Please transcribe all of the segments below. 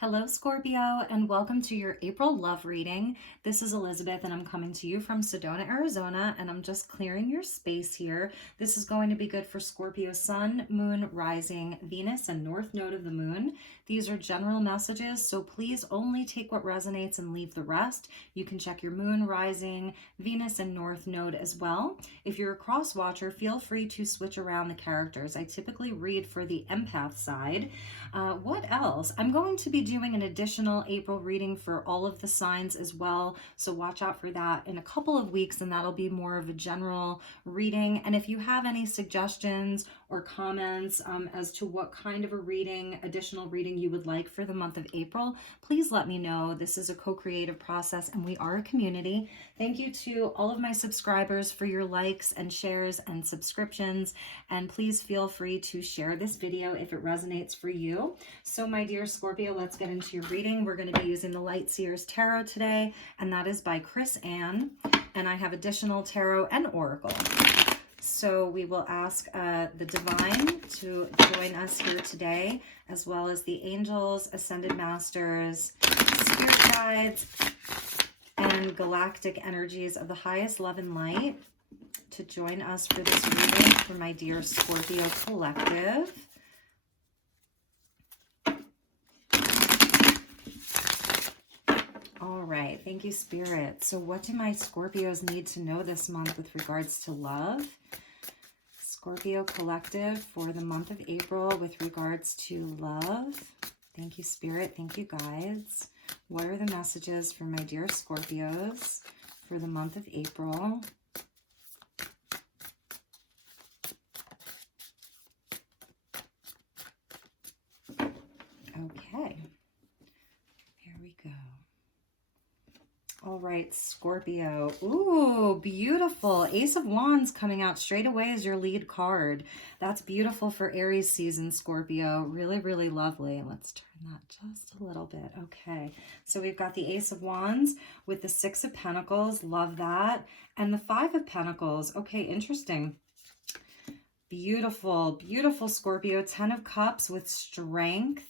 Hello, Scorpio, and welcome to your April love reading. This is Elizabeth, and I'm coming to you from Sedona, Arizona, and I'm just clearing your space here. This is going to be good for Scorpio Sun, Moon, Rising, Venus, and North Node of the Moon. These are general messages, so please only take what resonates and leave the rest. You can check your Moon, Rising, Venus, and North Node as well. If you're a cross watcher, feel free to switch around the characters. I typically read for the empath side. What else? I'm going to be doing an additional April reading for all of the signs as well, so watch out for that in a couple of weeks, and that'll be more of a general reading. And if you have any suggestions or comments as to what kind of a additional reading you would like for the month of April, please let me know. This is a co-creative process and we are a community. Thank you to all of my subscribers for your likes and shares and subscriptions, and please feel free to share this video if it resonates for you. So my dear Scorpio, let's get into your reading. We're going to be using the Light Seers Tarot today, and that is by Chris Ann, and I have additional tarot and oracle. So we will ask the Divine to join us here today, as well as the angels, ascended masters, spirit guides, and galactic energies of the highest love and light to join us for this reading for my dear Scorpio collective. All right, thank you, Spirit. So what do my Scorpios need to know this month with regards to love? Scorpio collective for the month of April with regards to love. Thank you, Spirit. Thank you, guides. What are the messages for my dear Scorpios for the month of April? Okay, here we go. All right, Scorpio. Ooh, beautiful. Ace of Wands coming out straight away as your lead card. That's beautiful for Aries season, Scorpio. Really, really lovely. Let's turn that just a little bit. Okay, so we've got the Ace of Wands with the Six of Pentacles. Love that. And the Five of Pentacles. Okay, interesting. Beautiful, beautiful, Scorpio. 10 of Cups with strength.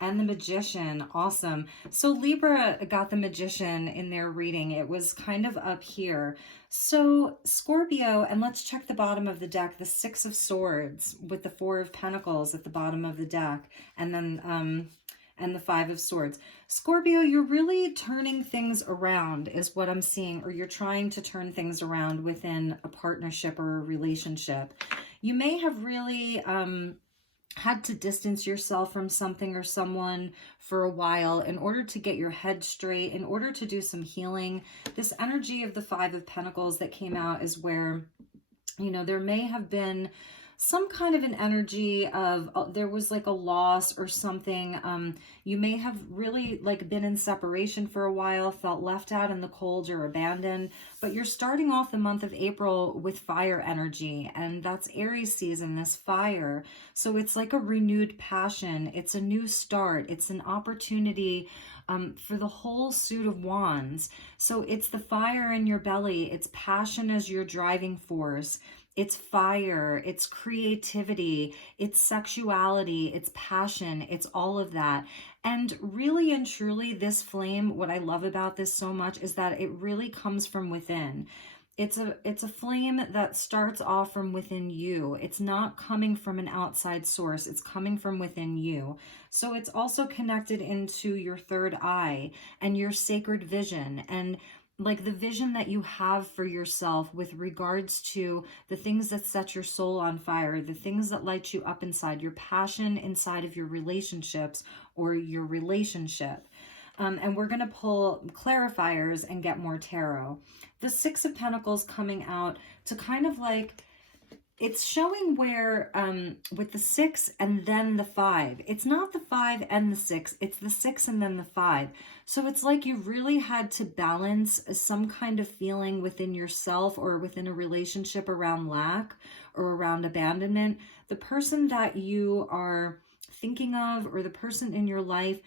And the Magician. Awesome. So Libra got the Magician in their reading. It was kind of up here. So Scorpio, and let's check the bottom of the deck, the Six of Swords with the Four of Pentacles at the bottom of the deck, and then and the Five of Swords. Scorpio, you're really turning things around is what I'm seeing, or you're trying to turn things around within a partnership or a relationship. You may have really had to distance yourself from something or someone for a while in order to get your head straight, in order to do some healing. This energy of the Five of Pentacles that came out is where, you know, there may have been some kind of an energy of there was like a loss or something. You may have really like been in separation for a while, felt left out in the cold or abandoned, but you're starting off the month of April with fire energy, and that's Aries season, this fire. So it's like a renewed passion. It's a new start. It's an opportunity for the whole suit of wands. So it's the fire in your belly. It's passion as your driving force. It's fire, it's creativity, it's sexuality, it's passion, it's all of that. And really and truly, this flame, what I love about this so much is that it really comes from within. It's a flame that starts off from within you. It's not coming from an outside source. It's coming from within you. So it's also connected into your third eye and your sacred vision, and like the vision that you have for yourself with regards to the things that set your soul on fire, the things that light you up inside, your passion inside of your relationships or your relationship. And we're going to pull clarifiers and get more tarot. The Six of Pentacles coming out to kind of like, it's showing where with the six and then the five, it's not the five and the six, it's the six and then the five. So it's like you really had to balance some kind of feeling within yourself or within a relationship around lack or around abandonment. The person that you are thinking of or the person in your life,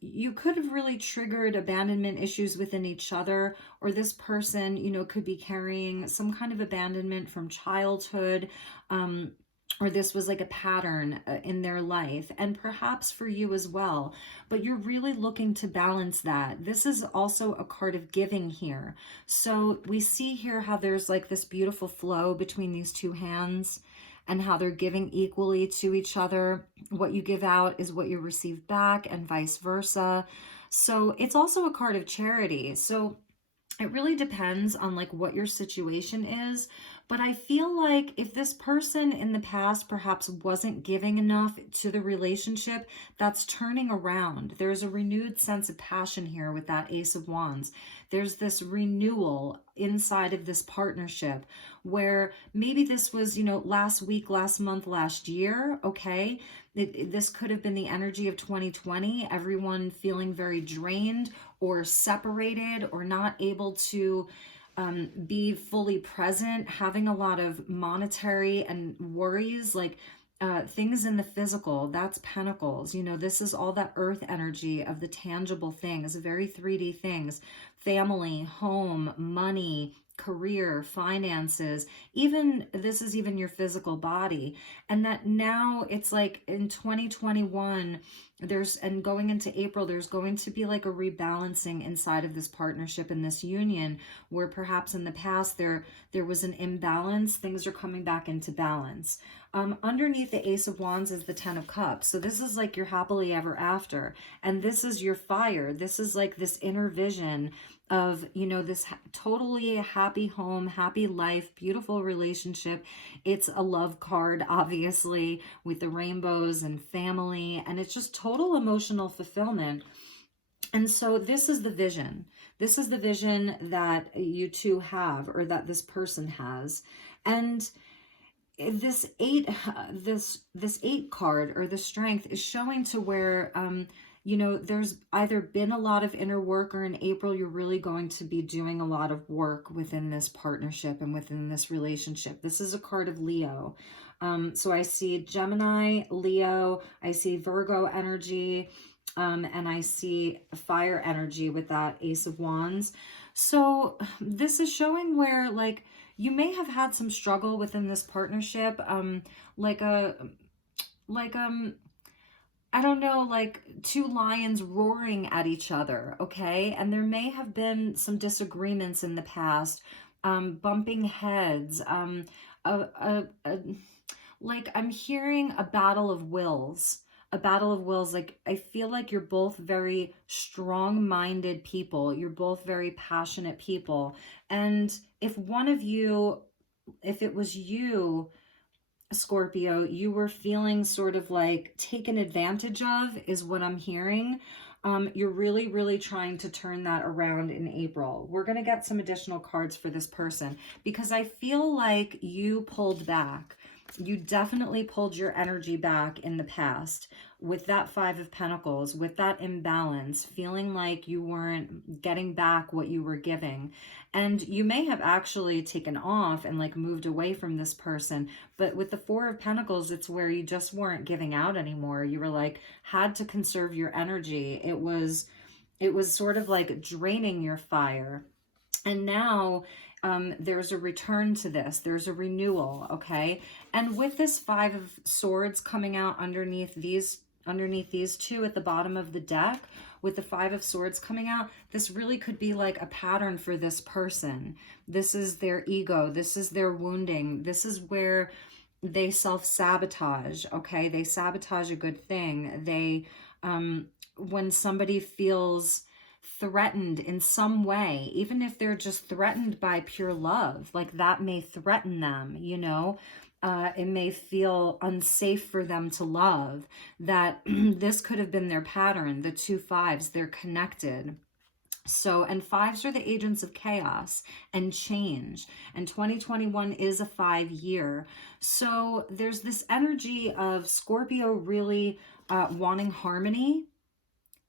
you could have really triggered abandonment issues within each other, or this person, you know, could be carrying some kind of abandonment from childhood, or this was like a pattern in their life, and perhaps for you as well, but you're really looking to balance that. This is also a card of giving here. So we see here how there's like this beautiful flow between these two hands and how they're giving equally to each other. What you give out is what you receive back, and vice versa. So it's also a card of charity. So it really depends on like what your situation is, but I feel like if this person in the past perhaps wasn't giving enough to the relationship, that's turning around. There's a renewed sense of passion here with that Ace of Wands. There's this renewal inside of this partnership where maybe this was, you know, last week, last month, last year, okay? This could have been the energy of 2020, everyone feeling very drained or separated or not able to be fully present, having a lot of monetary and worries, like things in the physical. That's Pentacles. You know, this is all that earth energy of the tangible things, very 3D things, family, home, money, career, finances, even this is even your physical body. And that now it's like in 2021, and going into April, there's going to be like a rebalancing inside of this partnership and this union, where perhaps in the past there was an imbalance. Things are coming back into balance. Underneath the Ace of Wands is the Ten of Cups. So this is like your happily ever after. And this is your fire. This is like this inner vision of, you know, this totally happy home, happy life, beautiful relationship. It's a love card, obviously, with the rainbows and family, and it's just total emotional fulfillment. And so this is the vision. This is the vision that you two have, or that this person has. And this eight card, or the Strength, is showing to where you know, there's either been a lot of inner work, or in April you're really going to be doing a lot of work within this partnership and within this relationship. This is a card of Leo. So I see Gemini, Leo, I see Virgo energy, and I see fire energy with that Ace of Wands. So this is showing where like you may have had some struggle within this partnership, I don't know, like two lions roaring at each other, okay? And there may have been some disagreements in the past, bumping heads, like I'm hearing a battle of wills. A battle of wills. Like I feel like you're both very strong-minded people. You're both very passionate people. And if one of you, if it was you, Scorpio, you were feeling sort of like taken advantage of, is what I'm hearing. You're really, really trying to turn that around in April. We're going to get some additional cards for this person, because I feel like you pulled back. You definitely pulled your energy back in the past with that Five of Pentacles, with that imbalance, feeling like you weren't getting back what you were giving. And you may have actually taken off and like moved away from this person. But with the Four of Pentacles, it's where you just weren't giving out anymore. You were like, had to conserve your energy. It was sort of like draining your fire. And now there's a return to this. There's a renewal, okay? And with this Five of Swords coming out underneath these two at the bottom of the deck, with the Five of Swords coming out, this really could be like a pattern for this person. This is their ego. This is their wounding. This is where they self-sabotage, okay? They sabotage a good thing. They, when somebody feels threatened in some way, even if they're just threatened by pure love, like that may threaten them, you know? It may feel unsafe for them to love, that this could have been their pattern. The two fives, they're connected. So, and fives are the agents of chaos and change. And 2021 is a 5-year. So there's this energy of Scorpio really wanting harmony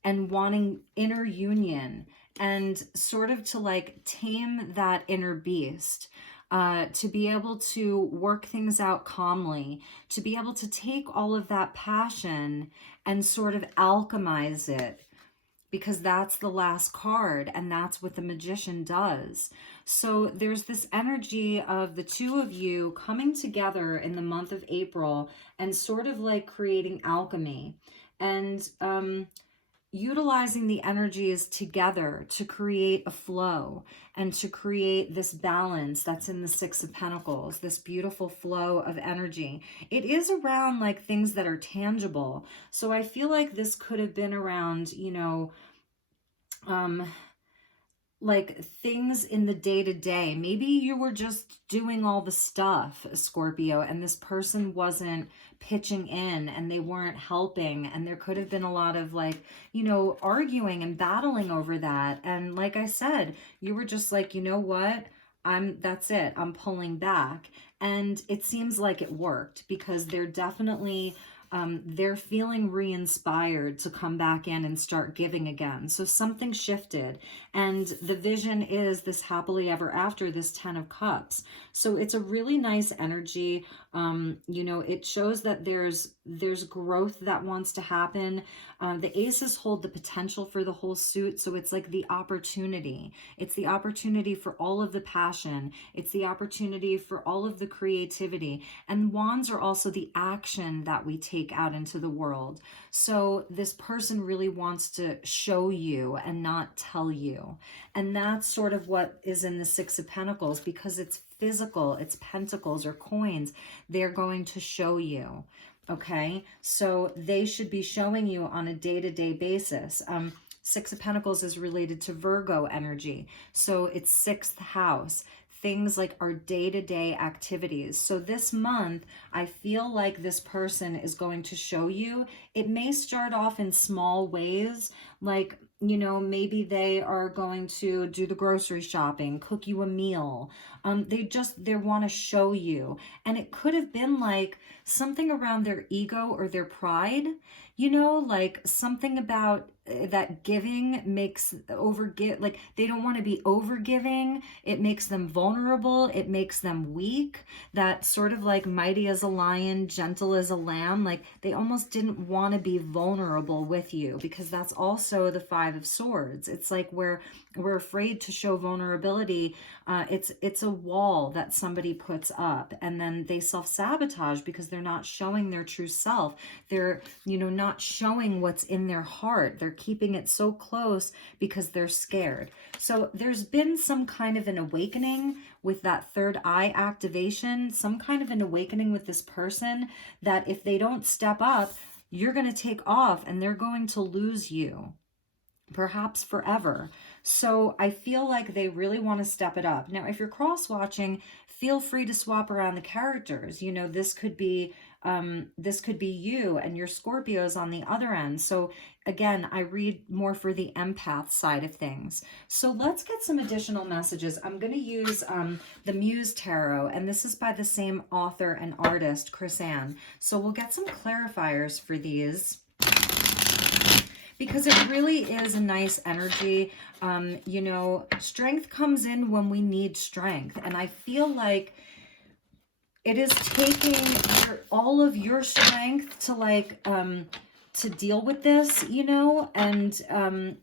and wanting inner union, and sort of to like tame that inner beast. To be able to work things out calmly, to be able to take all of that passion and sort of alchemize it, because that's the last card, and that's what the Magician does. So there's this energy of the two of you coming together in the month of April and sort of like creating alchemy and utilizing the energies together to create a flow and to create this balance that's in the Six of Pentacles, this beautiful flow of energy. It is around like things that are tangible. So I feel like this could have been around, you know, like things in the day-to-day. Maybe you were just doing all the stuff, Scorpio, and this person wasn't pitching in and they weren't helping, and there could have been a lot of like, you know, arguing and battling over that. And like I said, you were just like, you know what, that's it, I'm pulling back. And it seems like it worked, because they're definitely they're feeling re-inspired to come back in and start giving again. So something shifted, and the vision is this happily ever after, this 10 of Cups. So it's a really nice energy. You know, it shows that there's growth that wants to happen. The aces hold the potential for the whole suit. So it's like the opportunity. It's the opportunity for all of the passion. It's the opportunity for all of the creativity. And wands are also the action that we take out into the world. So this person really wants to show you and not tell you. And that's sort of what is in the Six of Pentacles, because it's physical, it's pentacles or coins. They're going to show you. Okay, so they should be showing you on a day-to-day basis. Six of Pentacles is related to Virgo energy. So it's sixth house. Things like our day-to-day activities. So this month, I feel like this person is going to show you. It may start off in small ways, like, you know, maybe they are going to do the grocery shopping, cook you a meal. They want to show you. And it could have been like something around their ego or their pride, you know, like something about that giving makes like they don't want to be over giving. It makes them vulnerable. It makes them weak. That sort of like mighty as a lion, gentle as a lamb. Like they almost didn't want to be vulnerable with you, because that's also the Five of Swords. It's like we're afraid to show vulnerability. It's a wall that somebody puts up, and then they self-sabotage because they're not showing their true self. They're, you know, not showing what's in their heart. They're keeping it so close because they're scared. So there's been some kind of an awakening with that third eye activation, some kind of an awakening with this person, that if they don't step up, you're going to take off and they're going to lose you, perhaps forever. So I feel like they really want to step it up. Now, if you're cross-watching, feel free to swap around the characters. You know, this could be you and your Scorpios on the other end. So again, I read more for the empath side of things. So let's get some additional messages. I'm going to use the Muse Tarot, and this is by the same author and artist, Chris Ann. So we'll get some clarifiers for these, because it really is a nice energy. You know, strength comes in when we need strength. And I feel like it is taking all of your strength to like, to deal with this, you know, and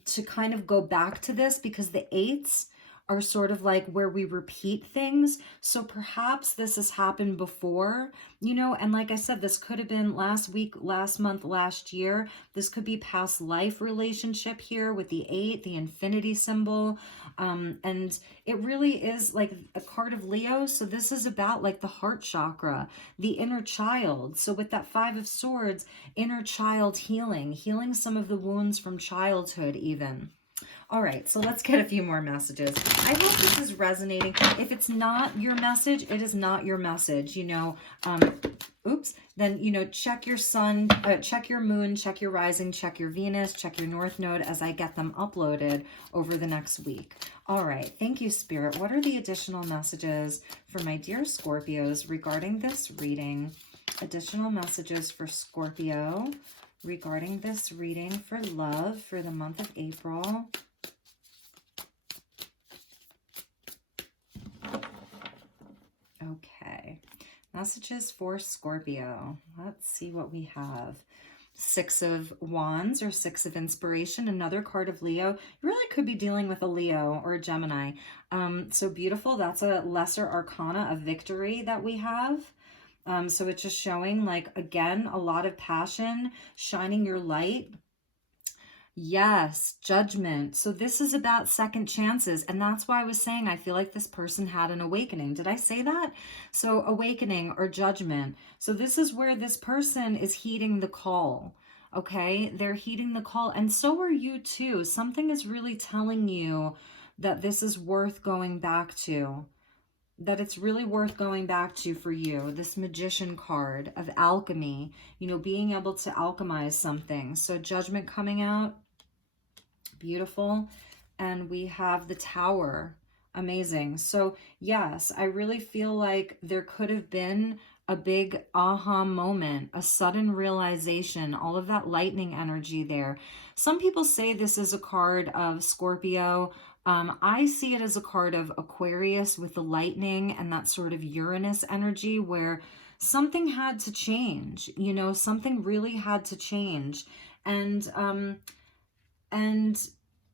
to kind of go back to this, because the eights are sort of like where we repeat things. So perhaps this has happened before, you know, and like I said, this could have been last week, last month, last year. This could be past life relationship here with the 8, the infinity symbol. And it really is like a card of Leo. So this is about like the heart chakra, the inner child. So with that 5 of Swords, inner child healing some of the wounds from childhood even. All right, so let's get a few more messages. I hope this is resonating. If it's not your message, it is not your message, you know. Oops. Then, you know, check your sun, check your moon, check your rising, check your Venus, check your North Node as I get them uploaded over the next week. All right, thank you, Spirit. What are the additional messages for my dear Scorpios regarding this reading? Additional messages for Scorpio regarding this reading for love for the month of April. Okay, messages for Scorpio. Let's see what we have. Six of Wands or Six of Inspiration, another card of Leo. You really could be dealing with a Leo or a Gemini. So beautiful. That's a lesser arcana of victory that we have. So it's just showing, like, again, a lot of passion, shining your light. Yes, judgment. So this is about second chances. And that's why I was saying I feel like this person had an awakening. Did I say that? So awakening or judgment. So this is where this person is heeding the call. Okay, they're heeding the call. And so are you too. Something is really telling you that this is worth going back to. That it's really worth going back to for you. This Magician card of alchemy, you know, being able to alchemize something. So judgment coming out. Beautiful. And we have the Tower. Amazing. So yes, I really feel like there could have been a big aha moment, a sudden realization, all of that lightning energy there. Some people say this is a card of Scorpio. I see it as a card of Aquarius with the lightning and that sort of Uranus energy where something had to change, you know, something really had to change. And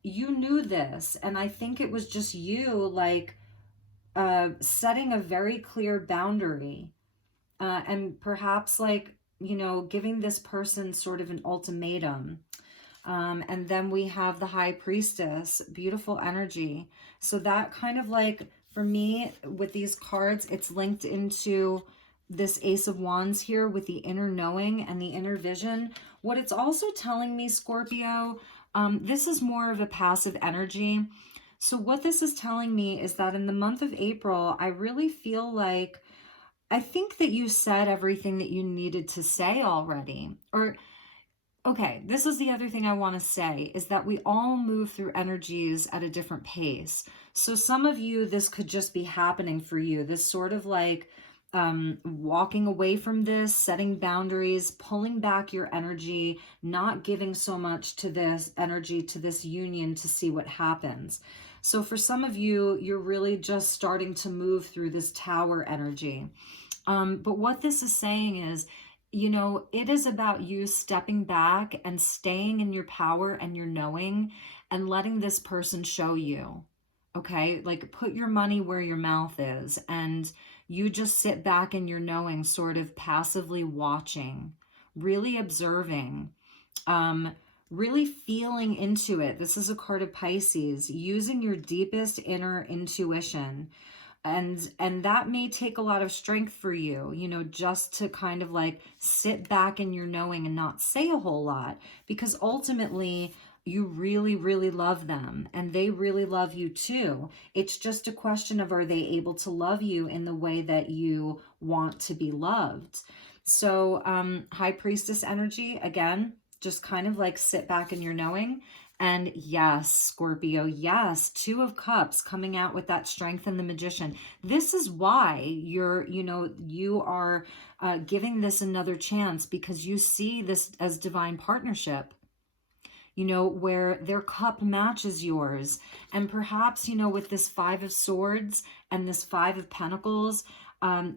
you knew this, and I think it was just you, like, setting a very clear boundary, and perhaps, like, you know, giving this person sort of an ultimatum. And then we have the High Priestess, beautiful energy. So that kind of, like, for me, with these cards, it's linked into this Ace of Wands here with the inner knowing and the inner vision. What it's also telling me, Scorpio, this is more of a passive energy. So what this is telling me is that in the month of April, I really feel like, I think that you said everything that you needed to say already. Or, okay, this is the other thing I want to say, is that we all move through energies at a different pace. So some of you, this could just be happening for you. This sort of like, walking away from this, setting boundaries, pulling back your energy, not giving so much to this energy, to this union, to see what happens. So for some of you, you're really just starting to move through this Tower energy. But what this is saying is, you know, it is about you stepping back and staying in your power and your knowing and letting this person show you. Okay, like, put your money where your mouth is, and you just sit back in your knowing, sort of passively watching, really observing, really feeling into it. This is a card of Pisces, using your deepest inner intuition. And that may take a lot of strength for you, you know, just to kind of like sit back in your knowing and not say a whole lot, because ultimately you really, really love them and they really love you too. It's just a question of, are they able to love you in the way that you want to be loved? So High Priestess energy, again, just kind of like sit back in your knowing. And yes, Scorpio, yes, Two of Cups coming out with that strength and the Magician. This is why you're, you know, you are giving this another chance, because you see this as divine partnership, you know, where their cup matches yours. And perhaps, you know, with this Five of Swords and this Five of Pentacles,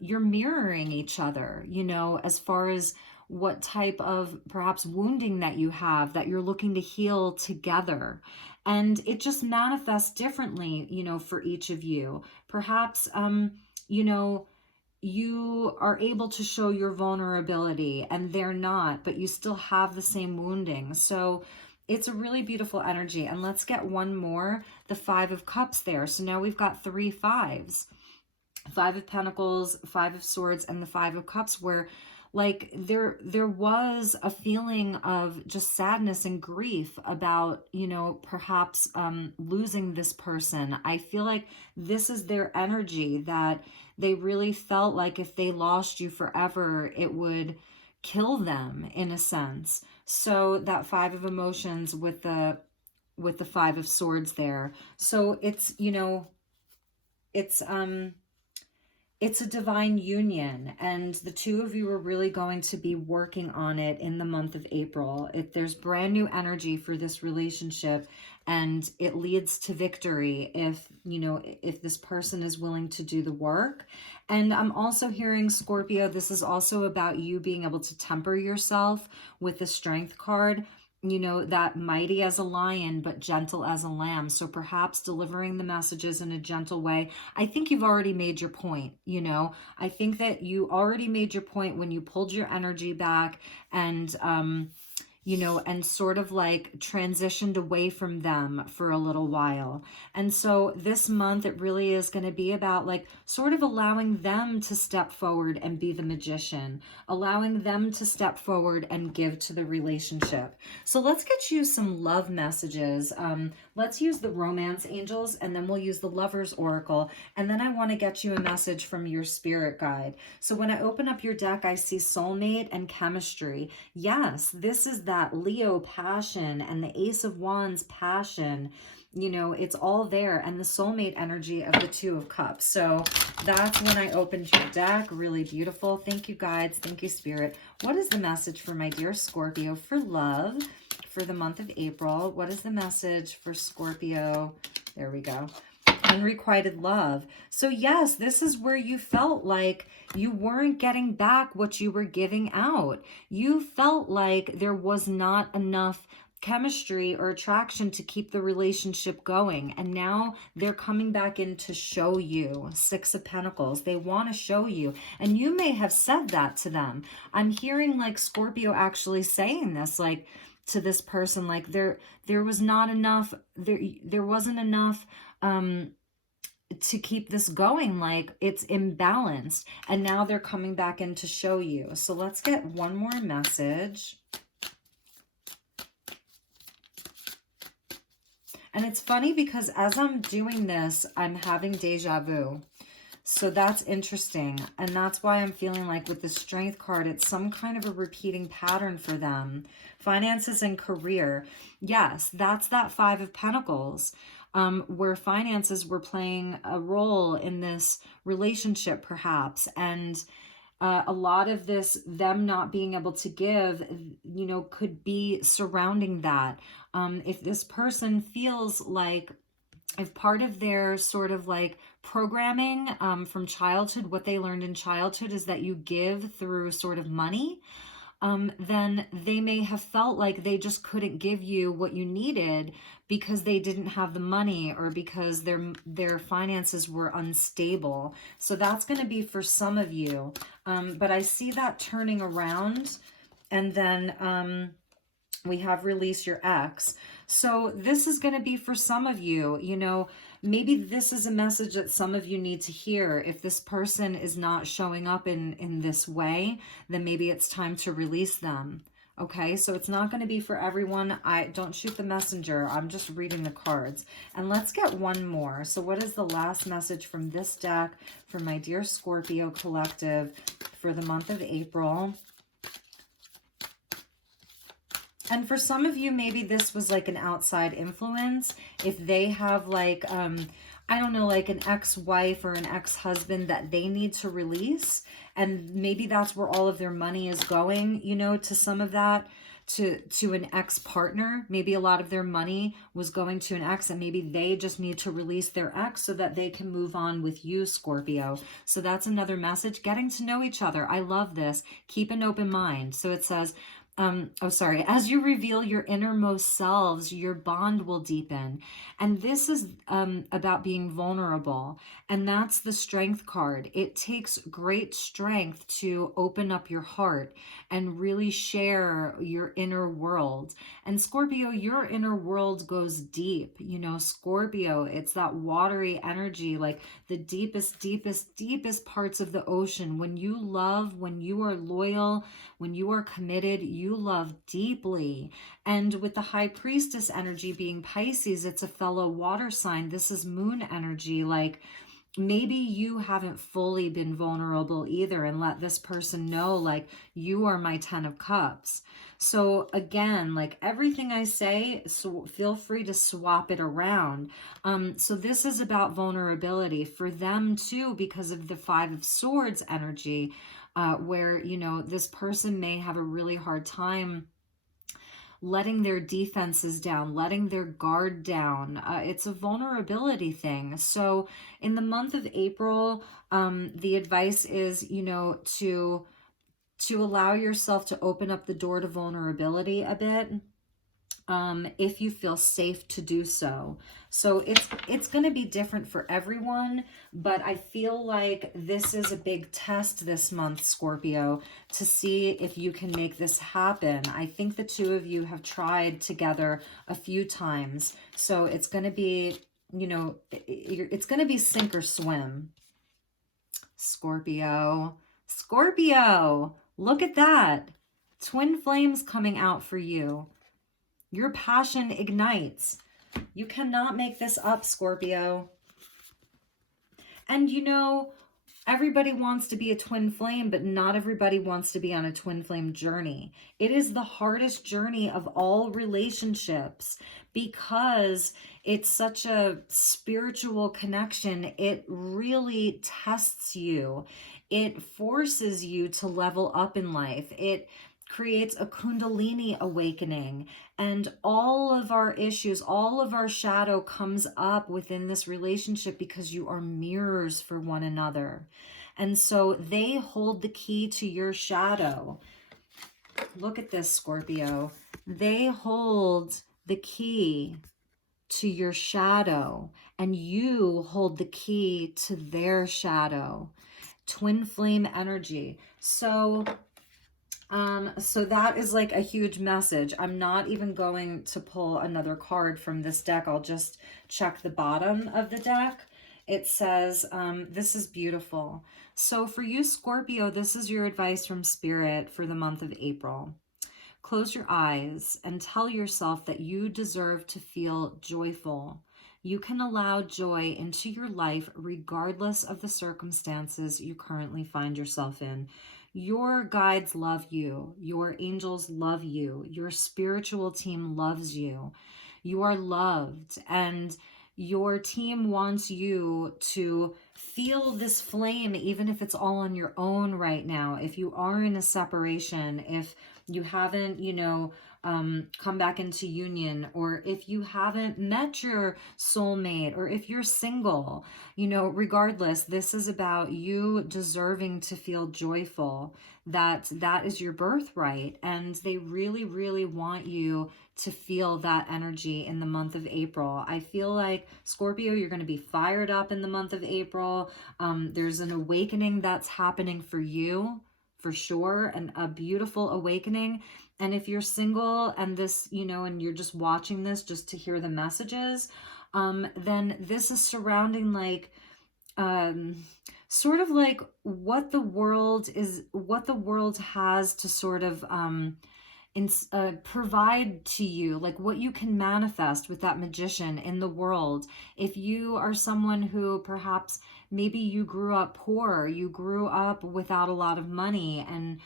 you're mirroring each other, you know, as far as what type of perhaps wounding that you have that you're looking to heal together. And it just manifests differently, you know, for each of you. Perhaps, you know, you are able to show your vulnerability and they're not, but you still have the same wounding. So it's a really beautiful energy. And let's get one more, the Five of Cups there. So now we've got three fives, Five of Pentacles, Five of Swords, and the Five of Cups, where like there was a feeling of just sadness and grief about, you know, perhaps losing this person. I feel like this is their energy, that they really felt like if they lost you forever, it would kill them in a sense. So that Five of Emotions with the Five of Swords there. So it's, you know, it's it's a divine union, and the two of you are really going to be working on it in the month of April. If there's brand new energy for this relationship, and it leads to victory if, you know, if this person is willing to do the work. And I'm also hearing, Scorpio, this is also about you being able to temper yourself with the Strength card. You know, that mighty as a lion, but gentle as a lamb. So perhaps delivering the messages in a gentle way. I think you've already made your point, you know. I think that you already made your point when you pulled your energy back and, you know, and sort of like transitioned away from them for a little while. And so this month, it really is going to be about like sort of allowing them to step forward and be the magician, allowing them to step forward and give to the relationship. So let's get you some love messages. Let's use the romance angels, and then we'll use the lover's oracle. And then I want to get you a message from your spirit guide. So when I open up your deck, I see soulmate and chemistry. Yes, this is that Leo passion and the Ace of Wands passion. You know, it's all there, and the soulmate energy of the Two of Cups. So that's when I opened your deck. Really beautiful. Thank you, guides. Thank you, Spirit. What is the message for my dear Scorpio for love for the month of April? What is the message for Scorpio? There we go. Unrequited love. So yes, this is where you felt like you weren't getting back what you were giving out. You felt like there was not enough chemistry or attraction to keep the relationship going, and now they're coming back in to show you. Six of Pentacles. They want to show you, and you may have said that to them. I'm hearing like Scorpio actually saying this, like to this person, like there was not enough, there wasn't enough to keep this going, like it's imbalanced, and now they're coming back in to show you. So let's get one more message. And it's funny because as I'm doing this, I'm having deja vu. So that's interesting. And that's why I'm feeling like with the Strength card, it's some kind of a repeating pattern for them. Finances and career. Yes, that's that Five of Pentacles, where finances were playing a role in this relationship perhaps. And a lot of this, them not being able to give, you know, could be surrounding that. If this person feels like, if part of their sort of like programming from childhood, what they learned in childhood is that you give through sort of money, then they may have felt like they just couldn't give you what you needed because they didn't have the money, or because their finances were unstable. So that's going to be for some of you. But I see that turning around, and then we have release your ex. So this is going to be for some of you, you know, maybe this is a message that some of you need to hear. If this person is not showing up in this way, then maybe it's time to release them. Okay, so it's not going to be for everyone. Don't shoot the messenger. I'm just reading the cards. And let's get one more. So what is the last message from this deck for my dear Scorpio collective for the month of April? And for some of you, maybe this was like an outside influence. If they have like, I don't know, like an ex-wife or an ex-husband that they need to release. And maybe that's where all of their money is going, you know, to some of that, to an ex-partner. Maybe a lot of their money was going to an ex, and maybe they just need to release their ex so that they can move on with you, Scorpio. So that's another message. Getting to know each other. I love this. Keep an open mind. So it says, as you reveal your innermost selves, your bond will deepen. And this is about being vulnerable. And that's the Strength card. It takes great strength to open up your heart and really share your inner world. And Scorpio, your inner world goes deep. You know, Scorpio, it's that watery energy, like the deepest, deepest, deepest parts of the ocean. When you love, when you are loyal, when you are committed, you love deeply. And with the High Priestess energy being Pisces, it's a fellow water sign. This is moon energy. Like, maybe you haven't fully been vulnerable either and let this person know, like, you are my 10 of cups. So again, like everything I say, so feel free to swap it around. So this is about vulnerability for them too, because of the 5 of Swords energy, where, you know, this person may have a really hard time letting their defenses down, letting their guard down. It's a vulnerability thing. So in the month of April, the advice is, you know, to allow yourself to open up the door to vulnerability a bit, if you feel safe to do so. So it's going to be different for everyone, but I feel like this is a big test this month, Scorpio, to see if you can make this happen. I think the two of you have tried together a few times, so it's going to be, you know, it's going to be sink or swim. Scorpio, Scorpio, look at that. Twin flames coming out for you. Your passion ignites. You cannot make this up, Scorpio. And you know, everybody wants to be a twin flame, but not everybody wants to be on a twin flame journey. It is the hardest journey of all relationships because it's such a spiritual connection. It really tests you. It forces you to level up in life. It creates a Kundalini awakening, and all of our issues, all of our shadow comes up within this relationship because you are mirrors for one another. And so they hold the key to your shadow. Look at this, Scorpio. They hold the key to your shadow, and you hold the key to their shadow. Twin flame energy. So that is like a huge message. I'm not even going to pull another card from this deck. I'll just check the bottom of the deck. It says, this is beautiful. So for you, Scorpio, this is your advice from Spirit for the month of April. Close your eyes and tell yourself that you deserve to feel joyful. You can allow joy into your life regardless of the circumstances you currently find yourself in. Your guides love you. Your angels love you. Your spiritual team loves you. You are loved, and your team wants you to feel this flame, even if it's all on your own right now. If you are in a separation, if you haven't, you know, come back into union, or if you haven't met your soulmate, or if you're single, you know, regardless, this is about you deserving to feel joyful, that is your birthright. And they really, really want you to feel that energy in the month of April. I feel like, Scorpio, you're going to be fired up in the month of April. There's an awakening that's happening for you, for sure, and a beautiful awakening. And if you're single and this, you know, and you're just watching this just to hear the messages, then this is surrounding like, sort of like what the world has to sort of, provide to you, like what you can manifest with that Magician in the world. If you are someone who perhaps maybe you grew up poor, you grew up without a lot of money, and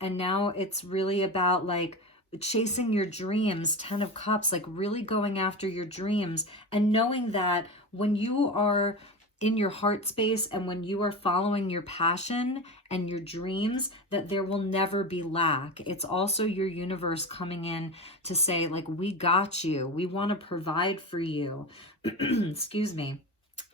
now it's really about like chasing your dreams, 10 of Cups, like really going after your dreams, and knowing that when you are in your heart space and when you are following your passion and your dreams, that there will never be lack. It's also your universe coming in to say, like, we got you. We want to provide for you. Excuse me.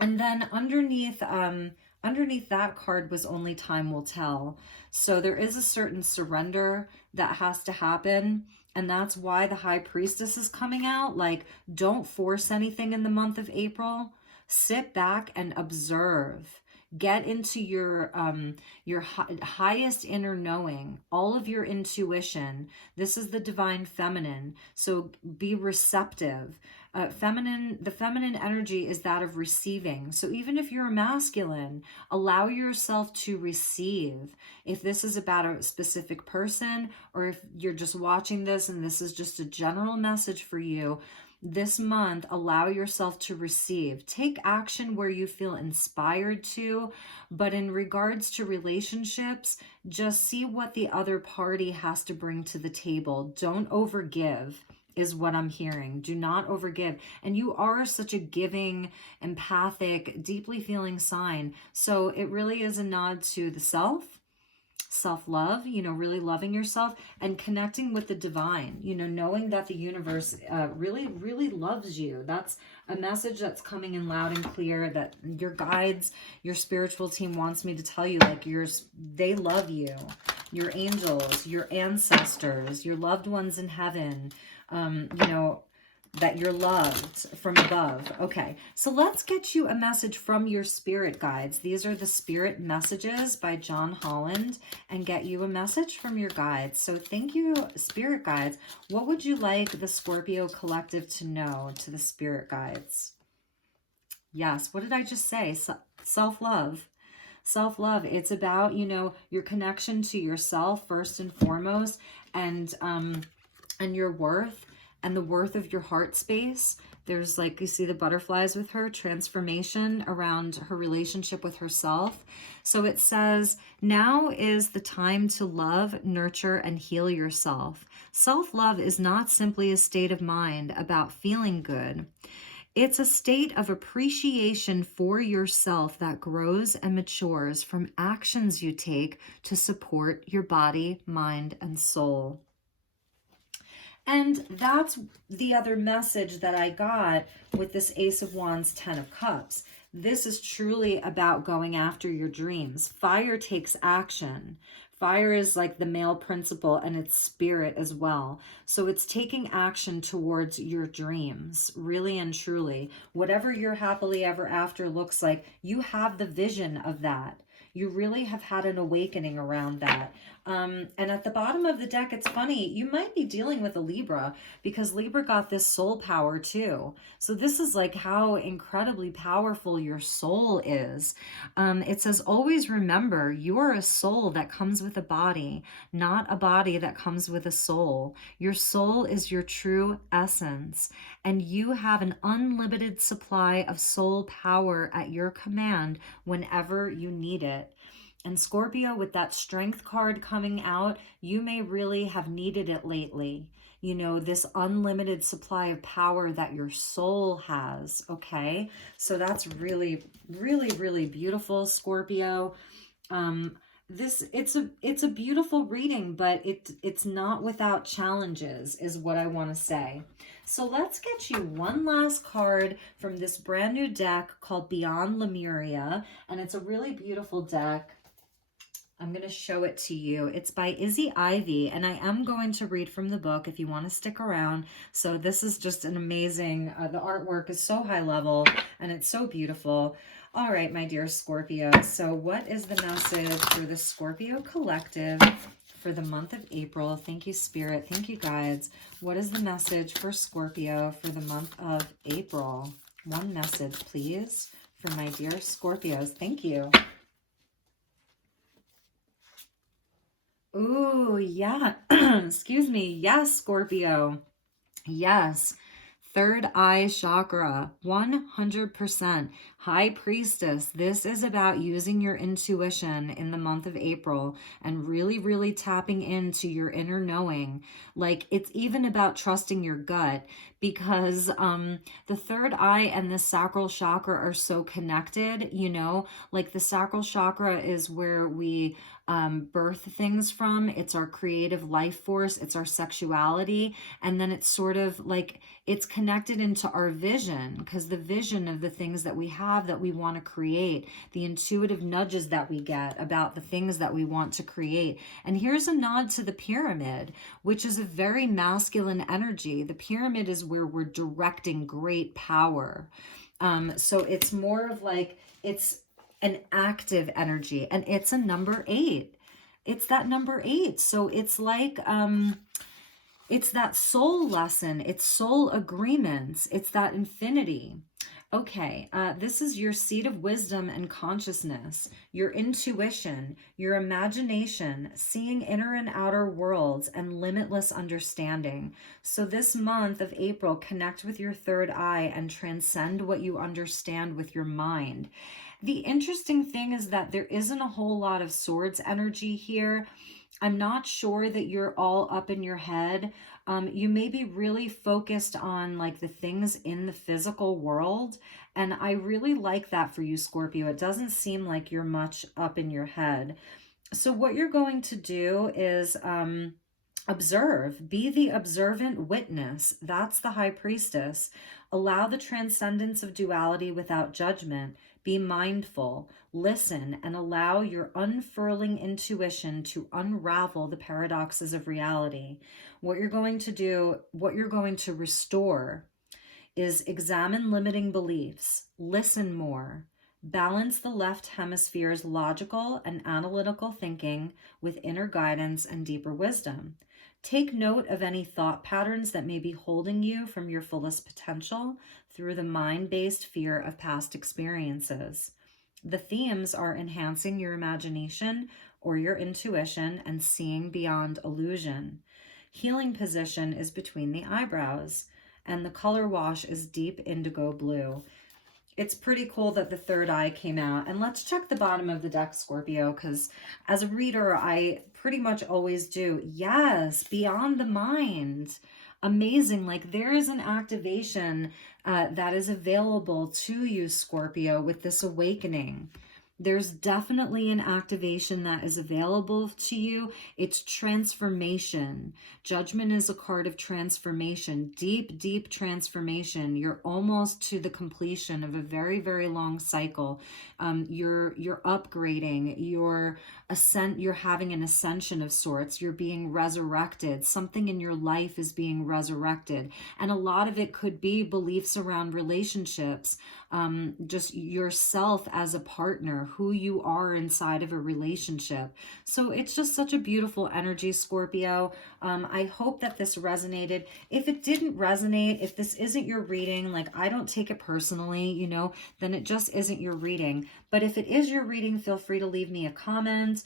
And then underneath that card was only time will tell. So there is a certain surrender that has to happen. And that's why the High Priestess is coming out. Like, don't force anything in the month of April. Sit back and observe. Get into your highest inner knowing, all of your intuition. This is the divine feminine. So be receptive. The feminine energy is that of receiving. So even if you're a masculine, allow yourself to receive. If this is about a specific person, or if you're just watching this and this is just a general message for you, this month, allow yourself to receive. Take action where you feel inspired to, but in regards to relationships, just see what the other party has to bring to the table. Don't overgive, is what I'm hearing. Do not overgive. And you are such a giving, empathic, deeply feeling sign. So it really is a nod to the self-love, you know, really loving yourself and connecting with the divine, you know, knowing that the universe really, really loves you. That's a message that's coming in loud and clear, that your guides, your spiritual team wants me to tell you, like, they love you, your angels, your ancestors, your loved ones in heaven, you know, that you're loved from above. Okay, so let's get you a message from your spirit guides. These are the spirit messages by John Holland, and get you a message from your guides. So thank you, spirit guides. What would you like the Scorpio collective to know, to the spirit guides? Yes, what did I just say? Self-love. Self-love. It's about, you know, your connection to yourself first and foremost, and your worth, and the worth of your heart space. There's, like, you see the butterflies with her, transformation around her relationship with herself. So it says, now is the time to love, nurture, and heal yourself. Self-love is not simply a state of mind about feeling good. It's a state of appreciation for yourself that grows and matures from actions you take to support your body, mind, and soul. And that's the other message that I got with this Ace of Wands, 10 of Cups. This is truly about going after your dreams. Fire takes action. Fire is like the male principle, and it's spirit as well. So it's taking action towards your dreams, really and truly. Whatever your happily ever after looks like, you have the vision of that. You really have had an awakening around that. And at the bottom of the deck, it's funny, you might be dealing with a Libra, because Libra got this soul power too. So this is like how incredibly powerful your soul is. It says, always remember, you are a soul that comes with a body, not a body that comes with a soul. Your soul is your true essence, and you have an unlimited supply of soul power at your command whenever you need it. And Scorpio, with that strength card coming out, you may really have needed it lately. You know, this unlimited supply of power that your soul has, okay? So that's really, really, really beautiful, Scorpio. It's a beautiful reading, but it's not without challenges, is what I want to say. So let's get you one last card from this brand new deck called Beyond Lemuria, and it's a really beautiful deck. I'm going to show it to you. It's by Izzy Ivy, and I am going to read from the book if you want to stick around. So this is just an amazing, the artwork is so high level, and it's so beautiful. All right, my dear Scorpio. So what is the message for the Scorpio collective for the month of April? Thank you, Spirit. Thank you, guides. What is the message for Scorpio for the month of April? One message, please, for my dear Scorpios. Thank you. Ooh, yeah. Excuse me. Yes, Scorpio. Yes. Third eye chakra, 100%. High Priestess, this is about using your intuition in the month of April and really, really tapping into your inner knowing. Like, it's even about trusting your gut, because the third eye and the sacral chakra are so connected, you know? Like, the sacral chakra is where we birth things from. It's our creative life force. It's our sexuality. And then it's sort of like, it's connected into our vision, because the vision of the things that we have that we want to create, the intuitive nudges that we get about the things that we want to create. And here's a nod to the pyramid, which is a very masculine energy. The pyramid is where we're directing great power. So it's more of like, it's an active energy, and it's a number 8. It's that number 8. So it's like, it's that soul lesson. It's soul agreements. It's that infinity. Okay, this is your seat of wisdom and consciousness, your intuition, your imagination, seeing inner and outer worlds, and limitless understanding. So, this month of April, connect with your third eye and transcend what you understand with your mind. The interesting thing is that there isn't a whole lot of swords energy here. I'm not sure that you're all up in your head. You may be really focused on like the things in the physical world. And I really like that for you, Scorpio. It doesn't seem like you're much up in your head. So what you're going to do is observe, be the observant witness. That's the high priestess. Allow the transcendence of duality without judgment. Be mindful, listen, and allow your unfurling intuition to unravel the paradoxes of reality. What you're going to do, what you're going to restore is examine limiting beliefs, listen more, balance the left hemisphere's logical and analytical thinking with inner guidance and deeper wisdom. Take note of any thought patterns that may be holding you from your fullest potential through the mind-based fear of past experiences. The themes are enhancing your imagination or your intuition and seeing beyond illusion. Healing position is between the eyebrows, and the color wash is deep indigo blue. It's pretty cool that the third eye came out. And let's check the bottom of the deck, Scorpio, because as a reader, I pretty much always do. Yes, beyond the mind. Amazing. Like there is an activation that is available to you, Scorpio, with this awakening. There's definitely an activation that is available to you. It's transformation. Judgment is a card of transformation, deep, deep transformation. You're almost to the completion of a very, very long cycle. You're upgrading. You're having an ascension of sorts. You're being resurrected. Something in your life is being resurrected, and a lot of it could be beliefs around relationships. Just yourself as a partner, who you are inside of a relationship. So it's just such a beautiful energy, Scorpio. I hope that this resonated. If it didn't resonate, if this isn't your reading, like I don't take it personally, you know, then it just isn't your reading. But if it is your reading, feel free to leave me a comment.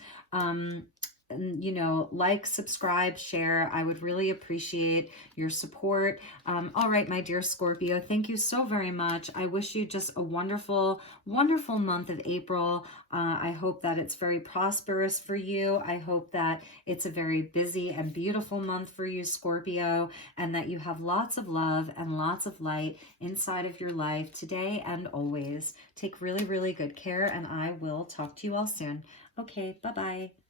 And, you know, like, subscribe, share. I would really appreciate your support. All right, my dear Scorpio, thank you so very much. I wish you just a wonderful, wonderful month of April. I hope that it's very prosperous for you. I hope that it's a very busy and beautiful month for you, Scorpio, and that you have lots of love and lots of light inside of your life today and always. Take really, really good care, and I will talk to you all soon. Okay, bye-bye.